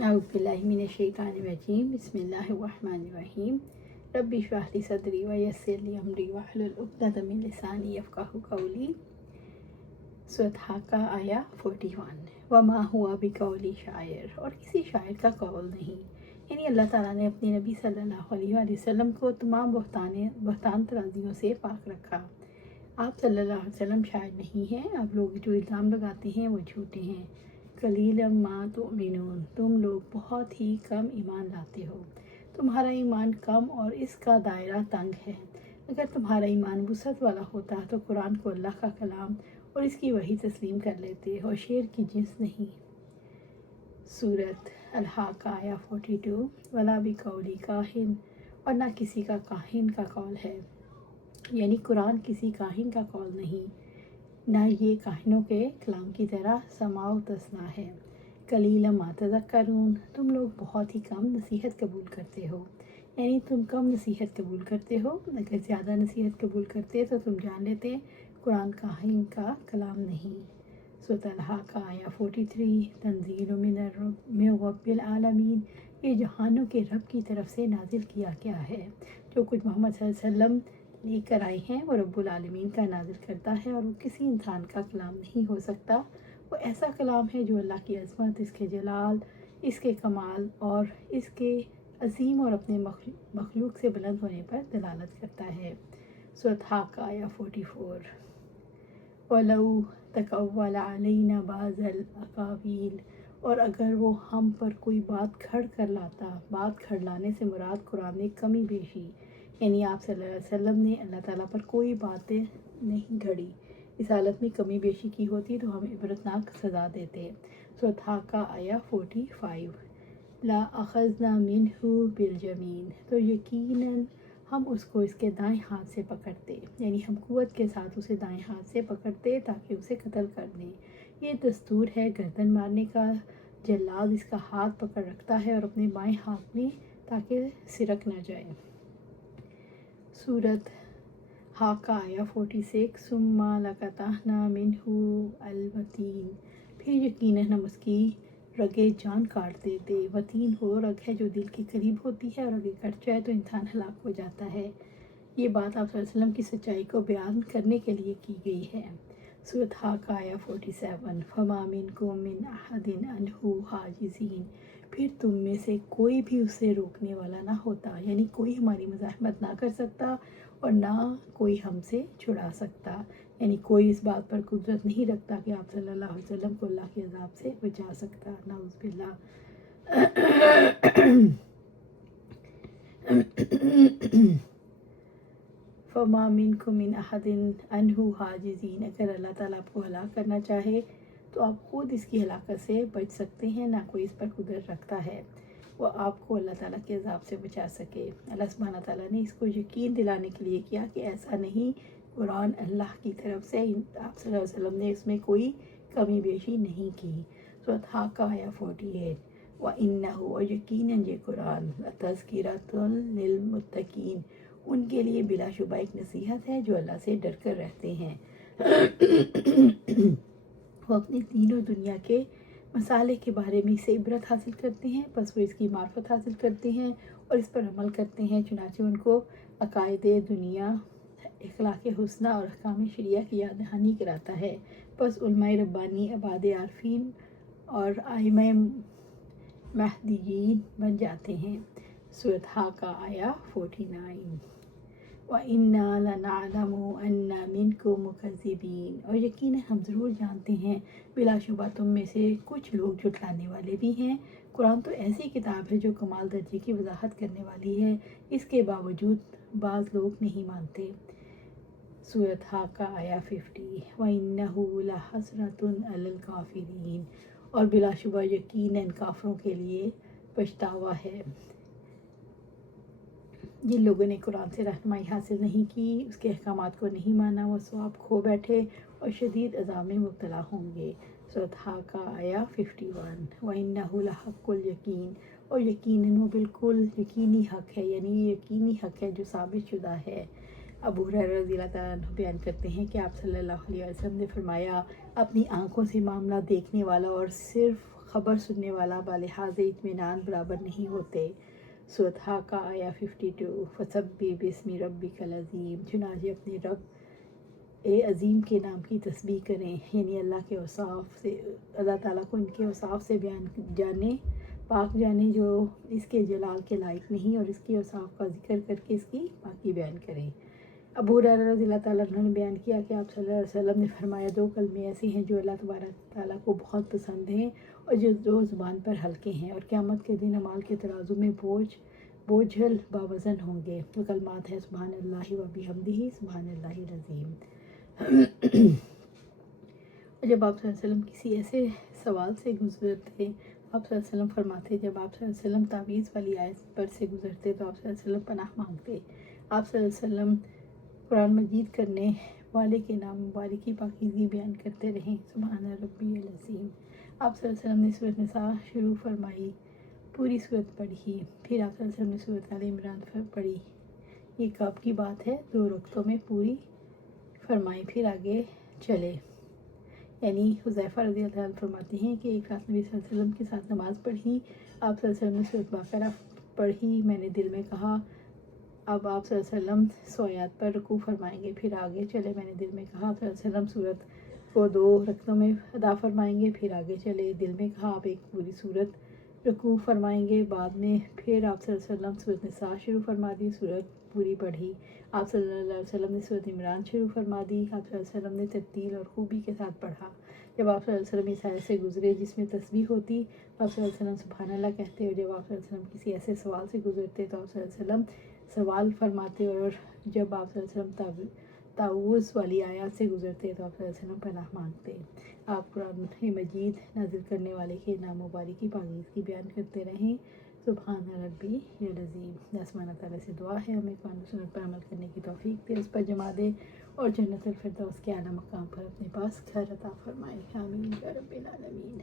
اعوذ باللہ من الشیطان الرجیم بسم اللہ الرحمن الرحیم رب اشرح لی صدری ویسر لی امری واحلل عقدۃ من لسانی یفقہوا قولی۔ سورۃ حاقہ آیا 41۔ وما ہوا بقول شاعر، اور کسی شاعر کا قول نہیں، یعنی اللہ تعالیٰ نے اپنے نبی صلی اللہ علیہ وآلہ وسلم کو تمام بہتان ترازیوں سے پاک رکھا۔ آپ صلی اللہ علیہ وسلم شاعر نہیں ہیں، اب لوگ جو الزام لگاتے ہیں وہ جھوٹے ہیں۔ قلیلا ما تؤمنون، تم لوگ بہت ہی کم ایمان لاتے ہو، تمہارا ایمان کم اور اس کا دائرہ تنگ ہے۔ اگر تمہارا ایمان وسعت والا ہوتا تو قرآن کو اللہ کا کلام اور اس کی وحی تسلیم کر لیتے، اور شعر کی جنس نہیں۔ سورۃ الحاقہ آیا 42۔ ولا بقول کاہن، اور نہ کسی کا کاہن کا قول ہے، یعنی قرآن کسی کاہن کا قول نہیں، نہ یہ کاہنوں کے کلام کی طرح سماع و تسماع ہے۔ قلیلا ما تذکرون، تم لوگ بہت ہی کم نصیحت قبول کرتے ہو، یعنی تم کم نصیحت قبول کرتے ہو۔ اگر زیادہ نصیحت قبول کرتے تو تم جان لیتے قرآن کاہن کا کلام نہیں۔ سورۃ الحاقہ آیا 43۔ تنزیل من رب العالمین، یہ جہانوں کے رب کی طرف سے نازل کیا گیا ہے۔ جو کچھ محمد صلی اللہ علیہ وسلم لے کر آئے ہیں وہ رب العالمین کا نازل کرتا ہے، اور وہ کسی انسان کا کلام نہیں ہو سکتا۔ وہ ایسا کلام ہے جو اللہ کی عظمت، اس کے جلال، اس کے کمال اور اس کے عظیم اور اپنے مخلوق سے بلند ہونے پر دلالت کرتا ہے۔ سورۃ حاقہ آیا 44۔ وَلَوْ تَقَوَّلَ عَلَيْنَا بَعْضَ الْأَقَاوِيلِ، اور اگر وہ ہم پر کوئی بات کھڑ کر لاتا، بات کھڑ لانے سے مراد قرآن میں کمی بیشی، یعنی آپ صلی اللہ علیہ وسلم نے اللہ تعالیٰ پر کوئی باتیں نہیں گھڑی، اس حالت میں کمی بیشی کی ہوتی تو ہم عبرتناک سزا دیتے۔ سورۃ حاقہ آیا 45۔ لا اخذنا منہ بالیمین، تو یقیناً ہم اس کو اس کے دائیں ہاتھ سے پکڑتے، یعنی ہم قوت کے ساتھ اسے دائیں ہاتھ سے پکڑتے تاکہ اسے قتل کر دیں۔ یہ دستور ہے گردن مارنے کا، جلاد اس کا ہاتھ پکڑ رکھتا ہے اور اپنے بائیں ہاتھ میں تاکہ سرک نہ جائے۔ سورۃ حاقہ آیا 46۔ ثم لقطعنا منہ الوتین، پھر یقیناً ہم اس کی رگے جان کاٹ دیتے۔ وتین وہ رگ ہے جو دل کے قریب ہوتی ہے، اور اگر کٹ جائے تو انسان ہلاک ہو جاتا ہے۔ یہ بات آپ صلی اللہ علیہ وسلم کی سچائی کو بیان کرنے کے لیے کی گئی ہے۔ سورۃ حاقہ آیا 47۔ فما منکم من احد عنہ حاجزین، پھر تم میں سے کوئی بھی اسے روکنے والا نہ ہوتا، یعنی کوئی ہماری مزاحمت نہ کر سکتا اور نہ کوئی ہم سے چھڑا سکتا، یعنی کوئی اس بات پر قدرت نہیں رکھتا کہ آپ صلی اللہ علیہ وسلم کو اللہ کے عذاب سے بچا سکتا۔ نعوذ باللہ۔ فما منکم من احد عنہ حاجزین، اگر اللہ تعالیٰ آپ کو ہلاک کرنا چاہے تو آپ خود اس کی ہلاکت سے بچ سکتے ہیں، نہ کوئی اس پر قدرت رکھتا ہے وہ آپ کو اللہ تعالیٰ کے عذاب سے بچا سکے۔ اللہ سبحانہ تعالیٰ نے اس کو یقین دلانے کے لیے کیا کہ ایسا نہیں، قرآن اللہ کی طرف سے، آپ صلی اللہ علیہ وسلم نے اس میں کوئی کمی بیشی نہیں کی۔ سورۃ حاقہ آیا 48۔ وَإِنَّهُ، اور یقیناً یہ قرآن، لَتَذْکِرَةٌ لِّلْمُتَّقِينَ، ان کے لیے بلا شبہ ایک نصیحت ہے جو اللہ سے ڈر کر رہتے ہیں۔ وہ اپنی دین و دنیا کے مسائل کے بارے میں اسے عبرت حاصل کرتے ہیں، پس وہ اس کی معرفت حاصل کرتے ہیں اور اس پر عمل کرتے ہیں، چنانچہ ان کو عقائد دنیا، اخلاق حسنہ اور احکام شریعہ کی یاد دہانی کراتا ہے، پس علماء ربانی، عباد عارفین اور ائمہ مہدیین بن جاتے ہیں۔ سورۃ حاقہ آیا 49۔ وَإِنَّا لَنَعْلَمُ أَنَّ مِنْكُم مُكَذِّبِينَ، اور یقیناً ہم ضرور جانتے ہیں بلا شبہ تم میں سے کچھ لوگ جھٹلانے والے بھی ہیں۔ قرآن تو ایسی کتاب ہے جو کمال درجے کی وضاحت کرنے والی ہے، اس کے باوجود بعض لوگ نہیں مانتے۔ سورۃ حاقہ آیا 50۔ وَإِنَّهُ لَحَسْرَةٌ عَلَى الْكَافِرِينَ، اور بلا شبہ یقیناً کافروں کے لیے پچھتاوا ہے۔ جن لوگوں نے قرآن سے رہنمائی حاصل نہیں کی، اس کے احکامات کو نہیں مانا، وہ ثواب کھو بیٹھے اور شدید عذاب میں مبتلا ہوں گے۔ سورۃ حاقہ آیا 51۔ وَإِنَّهُ لَحَقُّ الْيَقِينِ، اور یقیناً وہ بالکل یقینی حق ہے، یعنی یہ یقینی حق ہے جو ثابت شدہ ہے۔ ابو ہریرہ رضی اللہ تعالیٰ عنہ بیان کرتے ہیں کہ آپ صلی اللہ علیہ وسلم نے فرمایا، اپنی آنکھوں سے معاملہ دیکھنے والا اور صرف خبر سننے والا بالحاظ اطمینان برابر نہیں ہوتے۔ سورۃ حاقہ آیا 52۔ فسبح باسم ربک العظیم، چنانچہ اپنے رب عظیم کے نام کی تسبیح کریں، یعنی اللہ کے اوصاف سے، اللہ تعالیٰ کو ان کے اوصاف سے پاک جانے جو اس کے جلال کے لائق نہیں، اور اس کے اوصاف کا ذکر کر کے اس کی پاکی بیان کریں۔ ابو ہریرہ رضی اللہ تعالیٰ عنہ نے بیان کیا کہ آپ صلی اللہ علیہ وسلم نے فرمایا، دو کلمے ایسے ہیں جو اللہ تبارک تعالیٰ کو بہت پسند ہیں اور جو زبان پر ہلکے ہیں اور قیامت کے دن اعمال کے ترازو میں بوجھل باوزن ہوں گے۔ وہ کلمات ہیں سبحان اللہ و بحمدہ، سبحان اللہ العظیم۔ اور جب آپ صلی اللہ علیہ وسلم کسی ایسے سوال سے گزرتے، آپ صلی اللہ علیہ وسلم فرماتے، جب آپ صلی اللہ علیہ وسلم تعویذ والی آیت پر سے گزرتے تو آپ صلی اللہ علیہ وسلم پناہ مانگتے۔ آپ صلی اللہ علیہ وسلم قرآن مجید کرنے والے کے نام مبارک کی پاکیزگی بیان کرتے رہیں، سبحان ربی العظیم۔ آپ صلی اللہ علیہ وسلم نے سورۃ نساء شروع فرمائی، پوری سورت پڑھی، پھر آپ صلی اللہ علیہ وسلم نے سورۃ آل عمران پڑھی۔ یہ کب کی بات ہے؟ 2 رکعتوں میں پوری فرمائی، پھر آگے چلے۔ یعنی حذیفہ رضی اللہ عنہ فرماتے ہیں کہ ایک رات نبی صلی اللہ علیہ وسلم کے ساتھ نماز پڑھی، آپ صلی اللہ علیہ وسلم نے سورۃ بقرہ پڑھی، میں نے دل میں کہا اب آپ صلی اللہ علیہ وسلم 100 آیات پر رکوع فرمائیں گے، پھر آگے چلے، میں نے دل میں کہا آپ صلی اللہ علیہ وسلم سورت کو 2 رکعتوں میں ادا فرمائیں گے، پھر آگے چلے، دل میں کہا آپ ایک پوری سورت رکوع فرمائیں گے، بعد میں پھر آپ صلی اللہ علیہ وسلم سورۃ نساء شروع فرما دی، سورت پوری پڑھی، آپ صلی اللہ علیہ وسلم نے سورۃ عمران شروع فرما دی، آپ صلی اللہ علیہ وسلم نے ترتیل اور خوبی کے ساتھ پڑھا۔ جب آپ صلی اللہ علیہ وسلم اس آیت سے گزرے جس میں تسبیح ہوتی تو آپ صلی اللہ علیہ وسلم سبحان اللہ کہتے، اور جب آپ صلی اللہ علیہ وسلم کسی ایسے سوال سے گزرتے تو آپ صلی اللہ علیہ وسلم سوال فرماتے، اور جب آپ صلی اللہ علیہ وسلم تعوذ والی آیات سے گزرتے تو آپ صلی اللہ علیہ وسلم پناہ مانگتے۔ آپ قرآن مجید نازل کرنے والے کے نام مبارک کی پاکیزگی بیان کرتے رہیں، سبحان ربی العظیم۔ اللہ سبحانہ تعالیٰ سے دعا ہے ہمیں قرآن و سنت پر عمل کرنے کی توفیق دے، اس پر جما دے اور جنت الفردوس کے اعلیٰ مقام پر اپنے پاس گھر عطا فرمائے، آمین یا رب العالمین۔